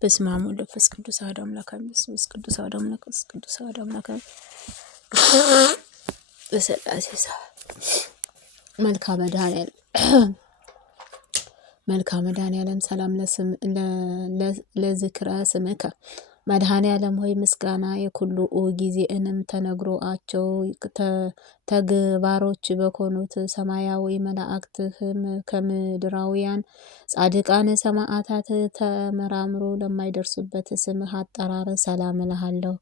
በስመ አብ ወወልድ ወመንፈስ ቅዱስ አሐዱ አምላክ አሜን። በስመ ቅዱስ አሐዱ አምላክ ቅዱስ አሐዱ አምላክ በሥላሴ ስም መልክአ መድኃኔዓለም ሰላም ለዝክረ ስምከ መድኃኔዓለም ሆይ ምስጋና የኩሉ ጊዜእንም ተነግሮአቸው ተግባሮች በኮኑት ሰማያዊ መላእክትህም ከምድራውያን ጻድቃን ሰማዕታት ተመራምሮ ለማይደርሱበት ስምህ አጠራር ሰላም እልሃለሁ።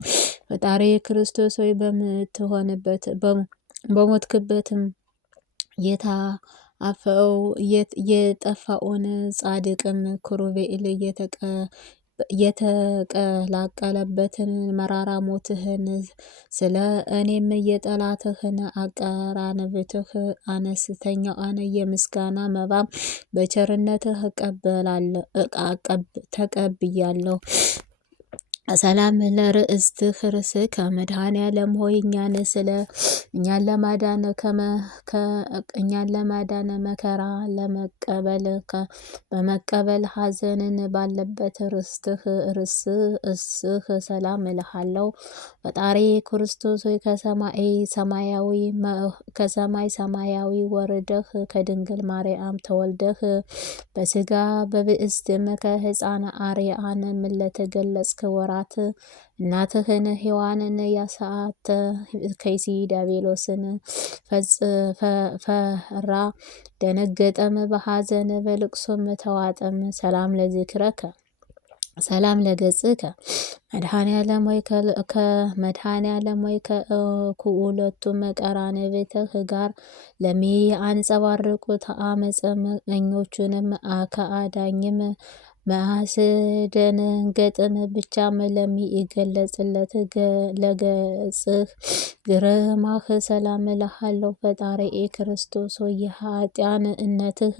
ፈጣሪ ክርስቶስ ሆይ በምትሆንበት በሞትክበትም የጠፋውን ጻድቅም ኪሩቤል የተቀላቀለበትን መራራ ሞትህን ስለ እኔም የጠላትህን አቀራንብትህ አነስተኛዋን የምስጋና መባ በቸርነትህ ተቀብያለሁ። ሰላም ለርእስትህ ርእስከ መድኃኔዓለም ሆይ እኛን ለማዳን መከራ በመቀበል ሐዘንን ባለበት ርእስህ ሰላም እልሃለሁ። ፈጣሪ ክርስቶስ ሆይ ከሰማይ ሰማያዊ ወርደህ ከድንግል ማርያም ተወልደህ በሥጋ በብእስትም ከሕፃን አርያም ለተገለጽክ ወራት እናትህን ሔዋንን ያሳተ ከይሲ ዲያብሎስን ፈራ ደነገጠም፣ በሐዘን በልቅሶም ተዋጠም። ሰላም ለገጽከ መድኃኔዓለም ሆይ ከሁለቱም ቀራንብትህ ጋር ለሚያንጸባርቁት ዓመፀኞቹንም ከአዳኝም ማስደንገጥም ብቻም ለሚገለጽለት ለገጽህ ግርማህ ሰላም እልሃለሁ። ፈጣሪ ክርስቶስ ሆይ የኃጢአንነትህ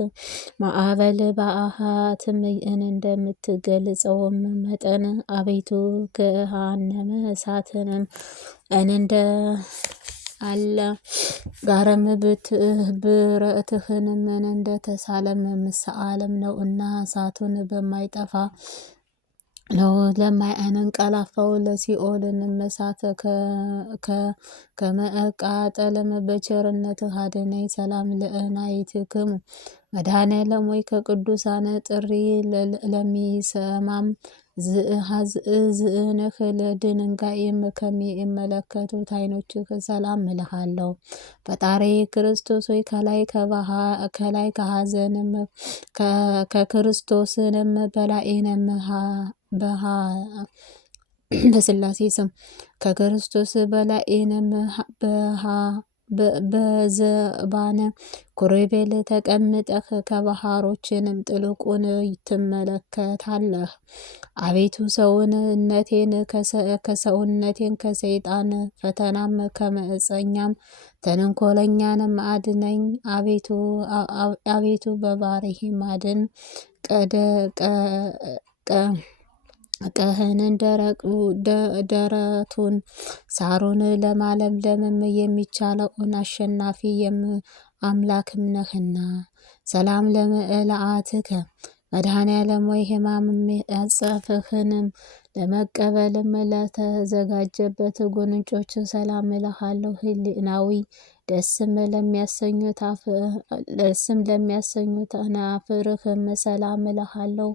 ማዕበል በአሃትም እንደምትገልጸውም መጠን አቤቱ ገሃነመ እሳትንም እንደ አለ ጋረም ብረትህንም እንደተሳለም ምሳአለም ነውና እሳቱን በማይጠፋ ነው ለማያንቀላፋው ለሲኦልንም እሳት ከመቃጠልም በቸርነትህ አድነኝ። ሰላም ለእናይትክሙ መድኃኔዓለም ሆይ ከቅዱሳን ጥሪ ለሚሰማም ዝእንህ ለድንጋይም ከሚመለከቱት ዓይኖችህ ሰላም እልሃለሁ። ፈጣሪ ክርስቶስ ሆይ ከላይ ከሐዘንም ከክርስቶስንም በላይንም በሥላሴ ስም ከክርስቶስ በላይንም በዘባነ ኪሩቤል ተቀምጠህ ከባሕሮችንም ጥልቁን ትመለከታለህ። አቤቱ ሰውነቴን ከሰይጣን ፈተናም ከመዓፀኛም ተንኰለኛንም አድነኝ። አቤቱ በባሕርይህም አድን። ቀህንን ደረቱን ሳሩን ለማለምለምም የሚቻለውን አሸናፊ አምላክም ነህና። ሰላም ለምልአትከ መድኃኔዓለም ሆይ ሕማምም አጸፍህንም ለመቀበልም ለተዘጋጀበት ጉንጮች ሰላም እልሃለሁ። ህሊናዊ ደስም ለሚያሰኙት አናፍርህም ሰላም እልሃለሁ።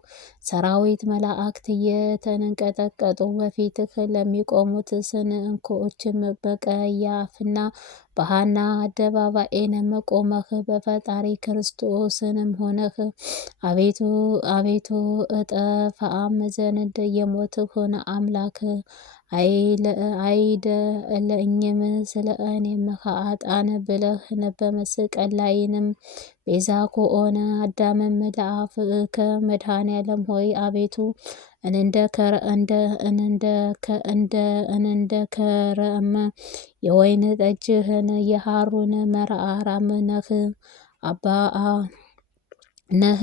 ሰራዊት መላእክት እየተንቀጠቀጡ በፊትህ ለሚቆሙት ስንኮችም በቀያፍና በሐና አደባባይንም ቆመህ በፈጣሪ ክርስቶስንም ሆነህ አቤቱ እጠፋም ዘንድ የሞትሁን አምላክ አይደለኝም። ስለ እኔም ኃጥአን ብለህ በመስቀል ላይንም ቤዛ ከሆነ አዳምም ለአፍከ መድኃኔዓለም ሆይ አቤቱ እንደ ከረመ የወይን ጠጅህን የሐሩን መራራም ነህ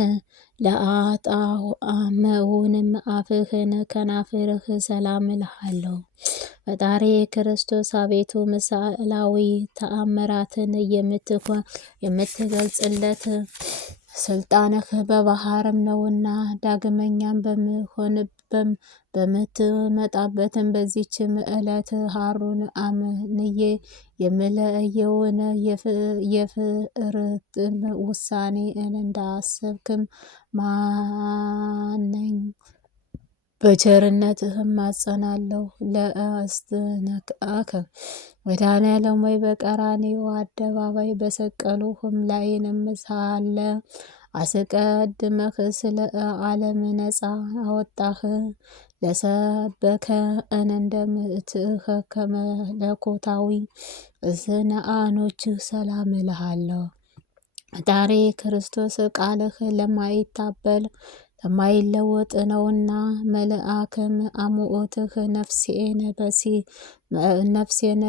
ለአጣመውንም አፍህን ከናፍርህ ሰላም እልሃለሁ። ፈጣሪ ክርስቶስ አቤቱ ምሳሌያዊ ተአምራትን የምትገልጽለት ስልጣንህ በባህርም ነውና። ዳግመኛም በምትመጣበትም በዚችም ዕለት ሐሩን አምንዬ የምለየውን የፍርድን ውሳኔ እንዳሰብክም ማነኝ። በቸርነትህም ማጸናለሁ። ለአስትነክአከ መድኃኔዓለም ወይ በቀራንዮ አደባባይ በሰቀሉህም ላይንም ሳለ አስቀድመህ ስለ ዓለም ነፃ አወጣህ። ለሰበከ እንደምትህ ከመለኮታዊ ስነአኖችህ ሰላም እልሃለሁ። ፈጣሪ ክርስቶስ ቃልህ ለማይታበል ለማይለወጥ ነውና። መልአክም አሙኦትህ ነፍሴን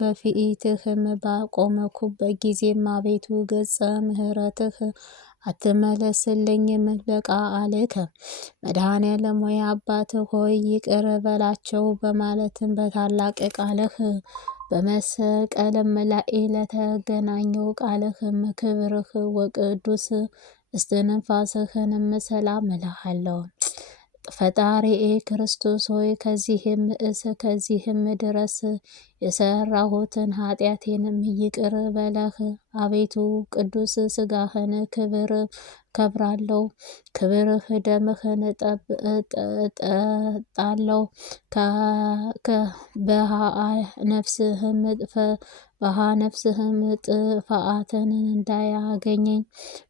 በፊትህም ባቆመኩበት ጊዜም አቤቱ ገጸ ምሕረትህ አትመለስልኝም በቃልከ። መድኃኔዓለም ሆይ አባት ሆይ ይቅር በላቸው በማለትም በታላቅ ቃልህ በመስቀልም ላይ ለተገናኘው ቃልህም ክብርህ ወቅዱስ እስትንፋስህንም ሰላም እልሃለሁ። ፈጣሪዬ ክርስቶስ ሆይ ከዚህም ድረስ የሰራሁትን ኃጢአቴንም ይቅር በለህ። አቤቱ ቅዱስ ሥጋህን ከብራለሁ፣ ክብርህ ደምህን ጠጣለሁ። በነፍስህም ጥፋትን እንዳያገኘኝ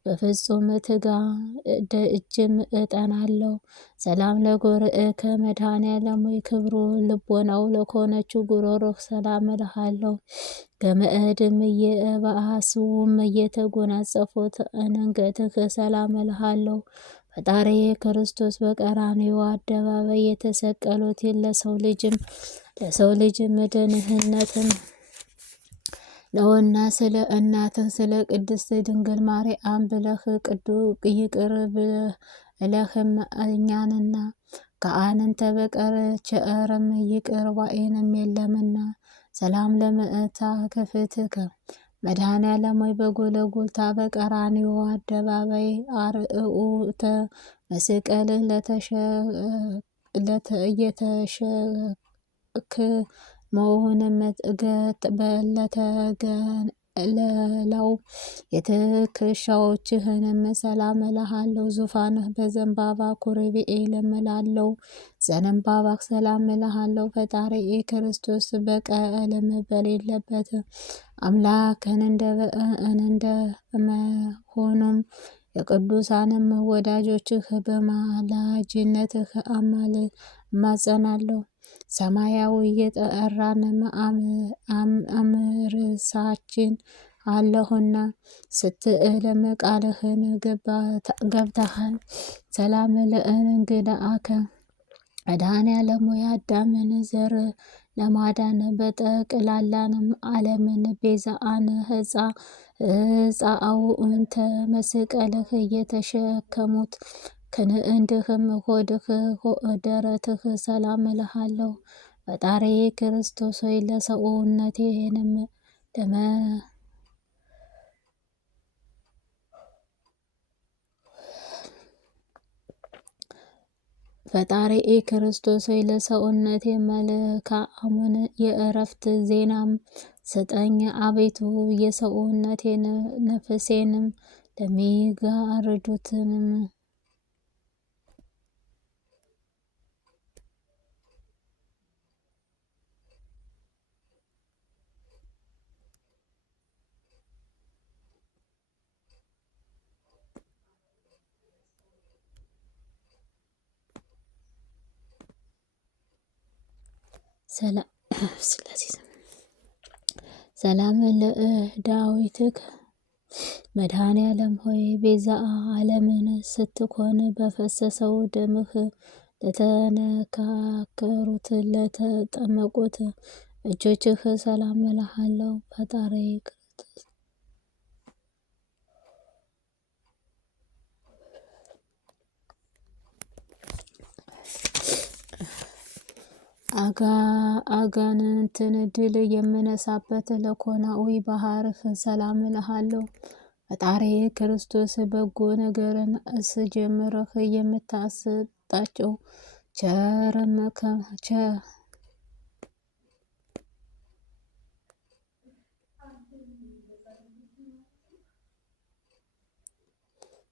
በፍጹም ደጅም እጠናለሁ። ሰላም ለጉርኤከ መድኃኔዓለም ወይ ክብሩ ልቦናው ለኮነችው ጉሮሮህ ሰላም እልሃለሁ። ገመድም በአስውም እየተጎናጸፉት አንገትህ ሰላም እልሃለሁ። ፈጣሪ ክርስቶስ በቀራንዮ አደባባይ የተሰቀሉት ለሰው ልጅም ድህነትም ነውና ስለ እናትህ ስለ ቅድስት ድንግል ማርያም ብለህ ይቅር ብለህም እኛንና ከአንተ በቀር ቸርም ይቅር ባይንም የለምና። ሰላም ለምእታ ክፍትከ መድኃኔዓለም ወይ በጎልጎታ በቀራንዮ አደባባይ አርዑተ መስቀል እየተሸክመውንም ለተገለለው የትከሻዎችህንም ሰላም እልሃለሁ። ዙፋንህ በዘንባባ ኩርቤኤል እምላለው ዘንባባክ ሰላም እልሃለሁ። ፈጣሪዬ ክርስቶስ በቀልም በሌለበት አምላክን እንደመሆኑም የቅዱሳንም ወዳጆችህ በማላጅነትህ እማጸናለሁ። ሰማያዊ የጠራን አምርሳችን አለሁና ስትእለም ቃልህን ገብተሃል። ሰላም ለእንግዳአከ መድኃኔዓለም ወይ አዳምን ዘር ለማዳን በጠቅላላንም ዓለምን ቤዛአን ሕፃው እንተ መስቀልህ እየተሸከሙት ክንእንድህም ሆድህ ደረትህ ሰላም እልሃለሁ። ፈጣሪ ክርስቶስ ሆይ ለሰውነቴንም ፈጣሪዬ ክርስቶስ ሆይ ለሰውነቴ መልካሙን የእረፍት ዜናም ስጠኝ። አቤቱ የሰውነቴን ነፍሴንም ለሚጋርዱትንም ሰላም ለዳዊትከ መድኃኔዓለም ሆይ ቤዛ ዓለምን ስትኮን በፈሰሰው ደምህ ለተነካከሩት ለተጠመቁት እጆችህ ሰላም እልሃለሁ። ፈጣሪ ክርስቶስ አጋንንትን ድል የምነሳበት ለኮናዊ ባህርህ ሰላም እልሃለሁ። ፈጣሪ ክርስቶስ በጎ ነገርን አስጀምረህ የምታሰጣቸው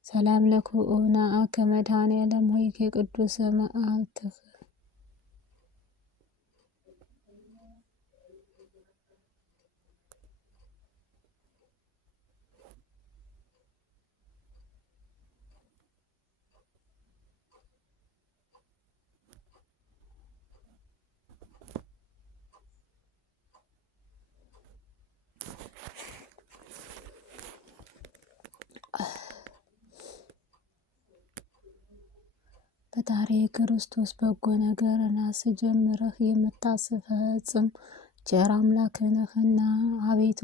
ሰላም ለኩኡና ከመድኃኔዓለም ሆይ ከቅዱስ መዓልትህ ፈጣሪ ክርስቶስ በጎ ነገርን አስጀምረህ የምታስፈጽም ቸር አምላክ ነህና አቤቱ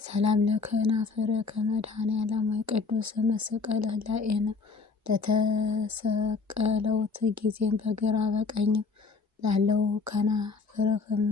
ሰላም ለከናፈረ ከመድኃኔዓለም ሆይ ቅዱስ መስቀልህ ላይ ነው ለተሰቀለውት ጊዜም በግራ በቀኝም ላለው ከናፍርህም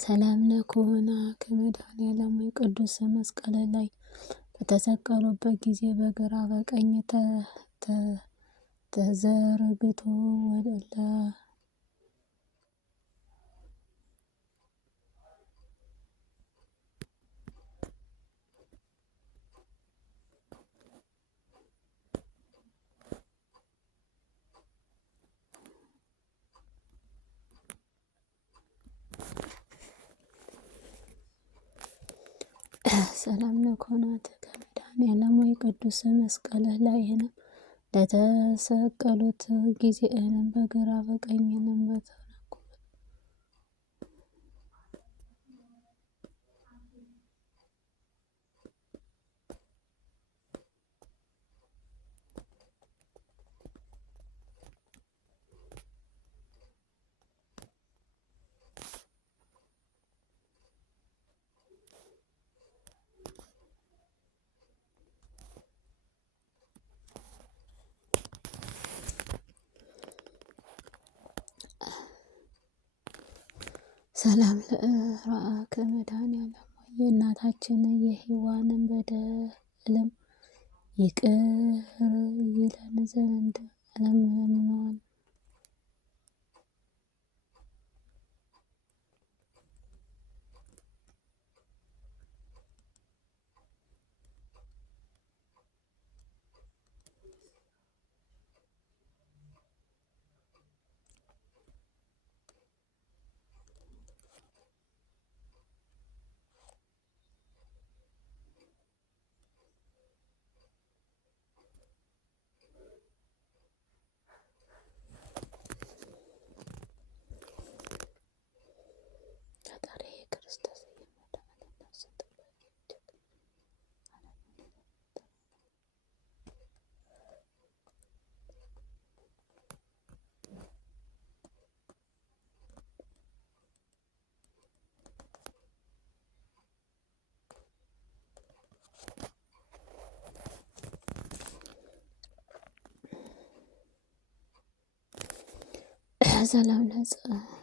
ሰላም ለኩህና ከመድኃኔዓለም ሆይ ቅዱስ መስቀል ላይ በተሰቀሉበት ጊዜ በግራ በቀኝ ተዘርግቶ ሰላም ለኮናት ከመድኃኔዓለም ሆይ ቅዱስ መስቀልህ ላይ ነው ለተሰቀሉት ጊዜህንም በግራ በቀኝንም ሰላም ለእራከ መድኃኔዓለም ሆይ የእናታችን የሔዋንን በደልም ይቅር ይለን ዘንድ እንለምነዋለን።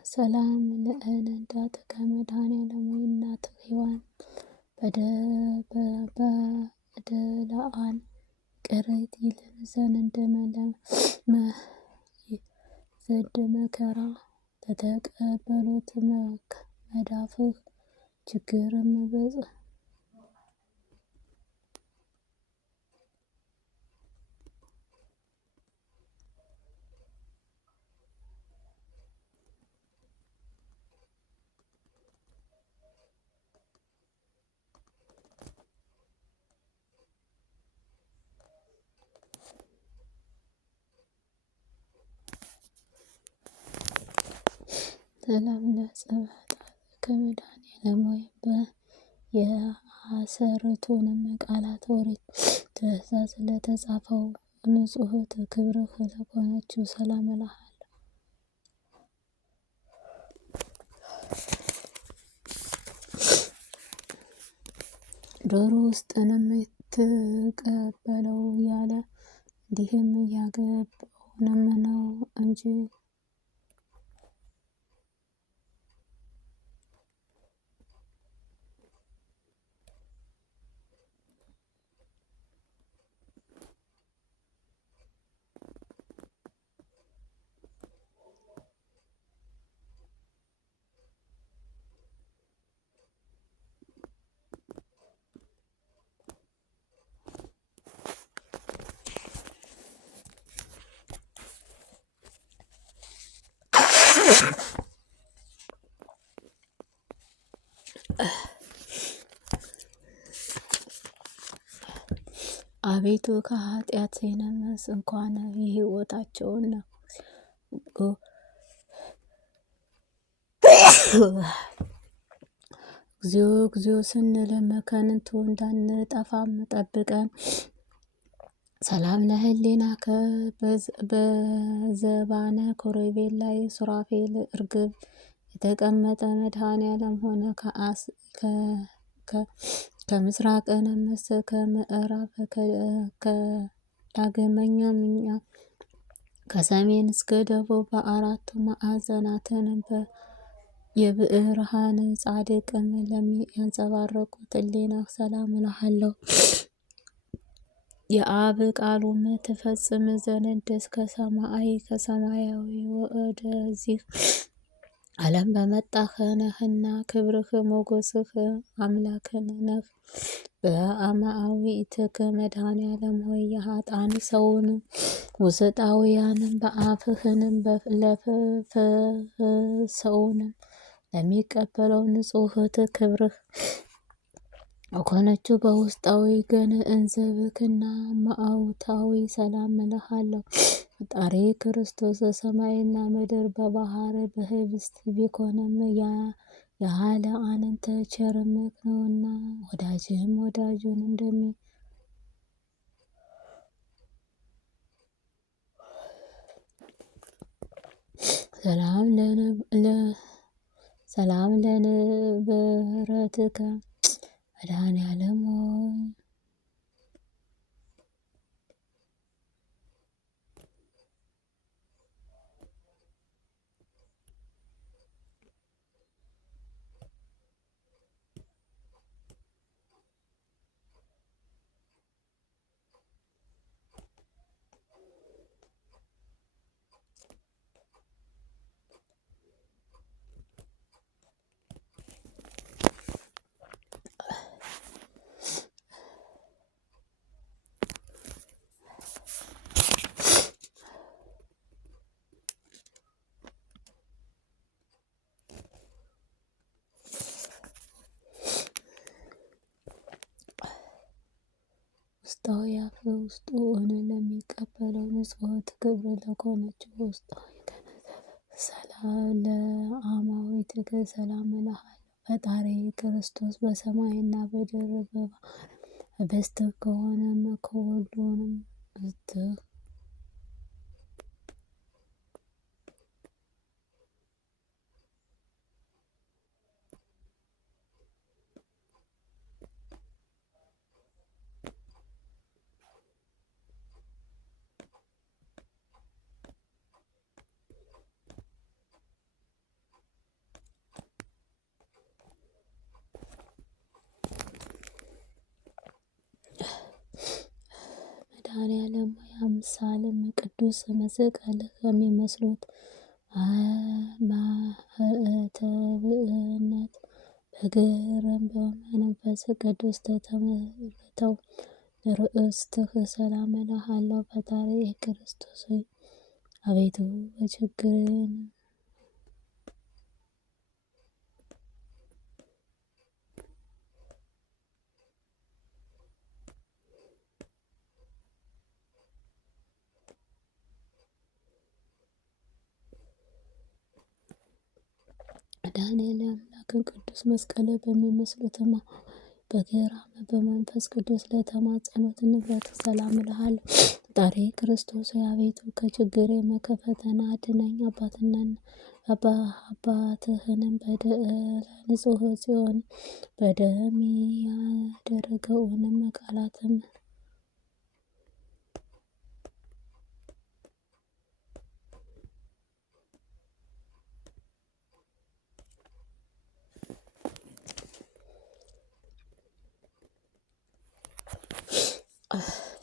ሰላም ለእናንተ ከመድኃኔዓለም ሆይ እናት ሔዋን በደላአን ቅሬት ይልን ዘንድ መከራ ተተቀበሉት መዳፍህ ችግርም ሰላም ለጸባታ ከመድኃኔዓለም ሆይ የአሰርቱንም ቃላት ኦሪት ትእዛዝ ለተጻፈው ንጹሕት ክብርህ ለሆነችው ሰላም እልሃለሁ። ዶሮ ውስጥንም የትቀበለው ያለ እንዲህም እያገባውንም ነው እንጂ አቤቱ ከኃጢአቴንም እንኳን የሕይወታቸውን እግዚኦ እግዚኦ ስንል መከንቱ እንዳንጠፋም ጠብቀን። ሰላም ለህሊናከ በዘባነ ኮረቤል ላይ ሱራፌል እርግብ የተቀመጠ መድኃኔዓለም ሆነ ከምስራቅ ነመስ ከምዕራብ ዳግመኛም እኛ ከሰሜን እስከ ደቡብ በአራቱ ማዕዘናትን የብርሃን ጻድቅም ለሚያንጸባርቁት ሕሊናህ ሰላም እልሃለሁ። የአብ ቃሉም ትፈጽም ዘንድ እስከ ከሰማያዊ ወደዚህ ዓለም በመጣህ ነህና ክብርህ ሞገስህ አምላክን ነህ። በአማዊትከ መድኃኔዓለም ሆይ የኃጥአን ሰውንም ውስጣውያንም በአፍህንም ለፈሰውንም ለሚቀበለው ንጹሕት ክብርህ እኮነችው በውስጣዊ ገን እንዘብክና ማአውታዊ ሰላም እልሃለሁ። ፈጣሪ ክርስቶስ ሰማይና ምድር በባህር በህብስት ቢኮንም ያለ አንተ ቸርነት ነውና ወዳጅህም ወዳጁን ሰላም ለንብረትከ መድኃኔዓለም ሆይ ውስጣዊ አፍ ውስጡ ለሚቀበለው ንጹሕት ክብር ለሆነችው ውስጣዊ ሰላም ለአማዊትከ ሰላም እልሃለሁ። ፈጣሪ ክርስቶስ በሰማይና በምድር በባህር ህብስት ከሆነም ከሁሉንም መድኃኔዓለም ሆይ አምሳልም ቅዱስ መስቀል ከሚመስሉት ማህተብነት በግርም በመንፈስ ቅዱስ ተመርተው ለርእስትህ ሰላም እልሃለሁ። ፈጣሪ ክርስቶስ ሆይ አቤቱ በችግርን መድኃኔዓለም አምላክን ቅዱስ መስቀል በሚመስሉትም በግራም በመንፈስ ቅዱስ ለተማጸኑት ንብረት ሰላም እልሃለሁ። ፈጣሪ ክርስቶስ ሆይ አቤቱ ከችግሬ መከፈተና አድነኝ። አባትህንም በደለ ንጹሕ ጽዮን በደም ያደረገውንም ቃላትም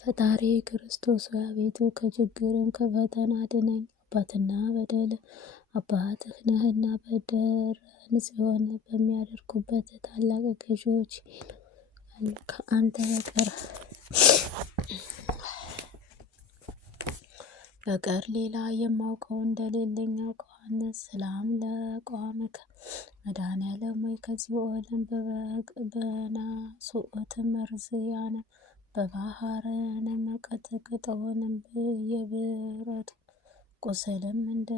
ፈጣሪ ክርስቶስ ሆይ አቤቱ ከችግርም ከፈተና አድነኝ። አባትህ ነህና በደብረ ጽዮን በሚያደርጉበት ታላቅ ገዢዎች ከአንተ በቀር ሌላ የማውቀው እንደሌለኝ አውቀዋለሁ። ሰላም ለቋመከ መድኃኔዓለም ሆይ ከሲኦልም በናሱት መርዝያነ በባህርንም ቀጥቅጠውንም የብረቱ ቁስልም እንደ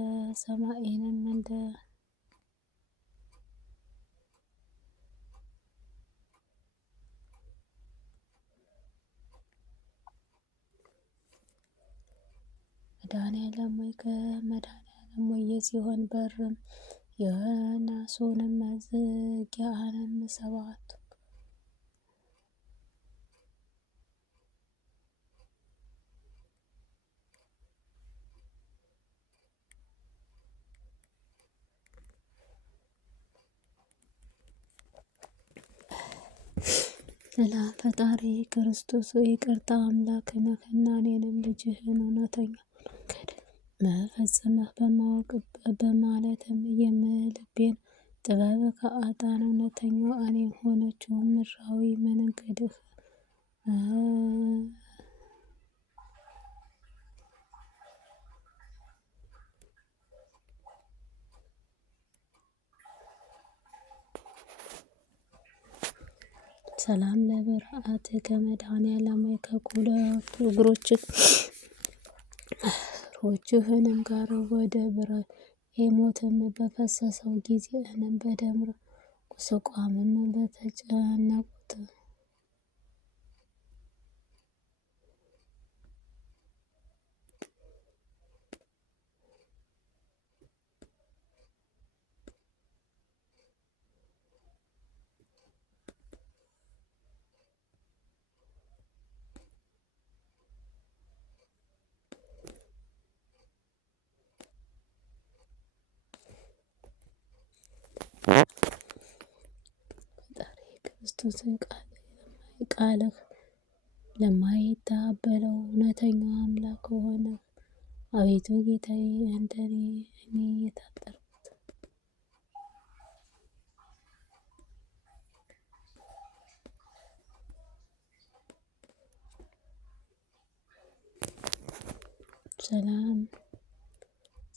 ሰማይንም እንደ መድኃኔዓለም ሆይ የጽዮን በርም የናሱንም መዝጊያንም ሰባቱ ሰላም ፈጣሪ ክርስቶስ ይቅርታ አምላክ ነህና እኔንም ልጅህን እውነተኛ መንገድ መፈጸምህ በማወቅ በማለትም የልቤን ጥበብ ከአጣን እውነተኛው እኔ ሆነችው ምድራዊ መንገድህ ሰላም ለብርሃት ከመድኃኔዓለም ከሁለቱ እግሮችህንም ጋር ወደ ሞትም በፈሰሰው ጊዜ እኔም በደምረ ቁስቋምም በተጨነቁት ፈጣሪ ክርስቶስን ቃልህ ለማይታበለው እውነተኛው አምላክ ሆነ አቤቱ ጌታዬ እንደኔ እኔ የታጠርኩት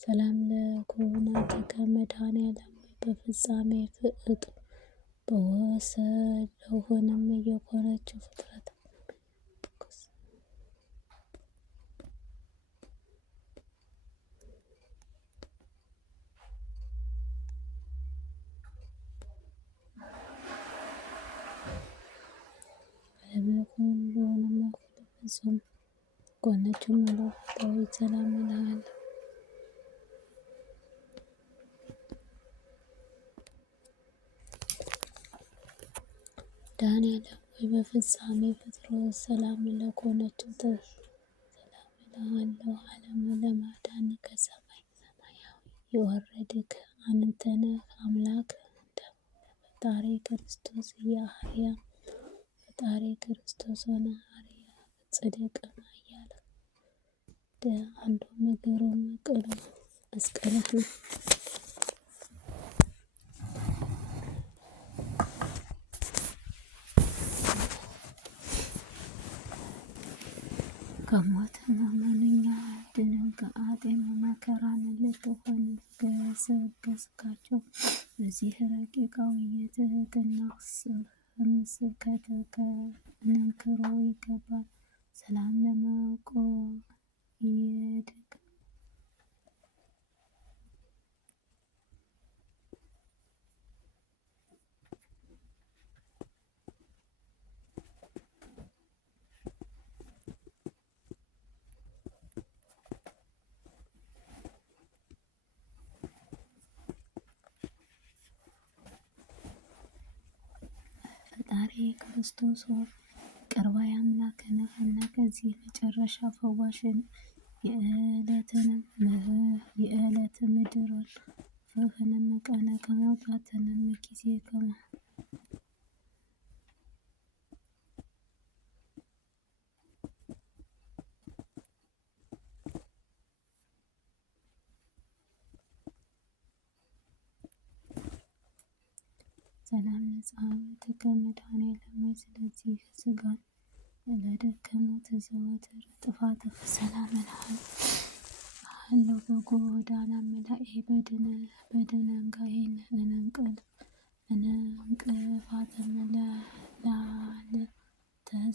ሰላም ለኩናት ከመድኃኔዓለም በፍጻሜ ፍእጡ በወሰደውንም የሆነችው ፍጥረት ሁሉንም ፍጹም ጎነችው መለኮታዊ ሰላም እልሃለሁ። መድኃኔዓለም ሆይ በፍጻሜ ፍጥረት ሰላም ለሆነችው ሰላም እልሃለሁ። ዓለምን ለማዳን ከሰማይ ሰማያዊ የወረድክ አንተ ነህ አምላክ ፈጣሪ ክርስቶስ የአርያ ፈጣሪ ክርስቶስ ሆነ አርያ ጽድቅ እያለ አንዱ ምግሩም ቅሉ መስቀልህ ነው። ከሞትና ምንኛ ድንን ከአጤም መከራን ልትሆን ገስጋቸው በዚህ ረቂቃዊ የትህትና ስብከት ከንክሮ ይገባል። ሰላም ለመቆየት ፈጣሪ ክርስቶስ ሆይ ይቅር ባይ አምላክ ነህና ከዚህ መጨረሻ ፈዋሽን የዕለት ምድር ፍህንም ቀነ ከመውጣትንም ጊዜ ሰላም ለጸሎትከ መድኃኔዓለም ሆይ ስለዚህ ሥጋን ለደከሙት ዘወትር ጥፋት ሰላም እልሃለሁ። በጎዳና መላኤ በድንጋኤን እንቅፋትም ለተሰባበሩት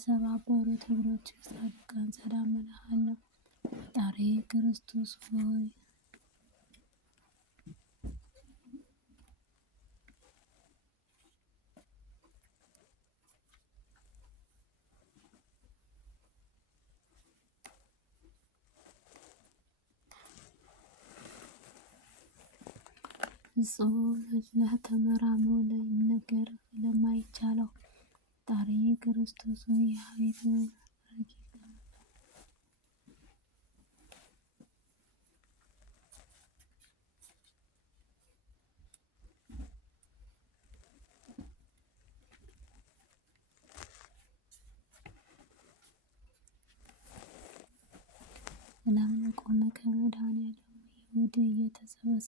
እግሮች ጻድቃን ሰላም እልሃለሁ። ፈጣሪ ክርስቶስ ሆይ ፍጹም ለተመራምሮ ለይነገር ለማይቻለው ፈጣሪ ክርስቶስ ሆይ አቤቱ ረቂቅ ለምን ቆመ ከመድኃኔዓለም ይሁድ እየተሰበሰበ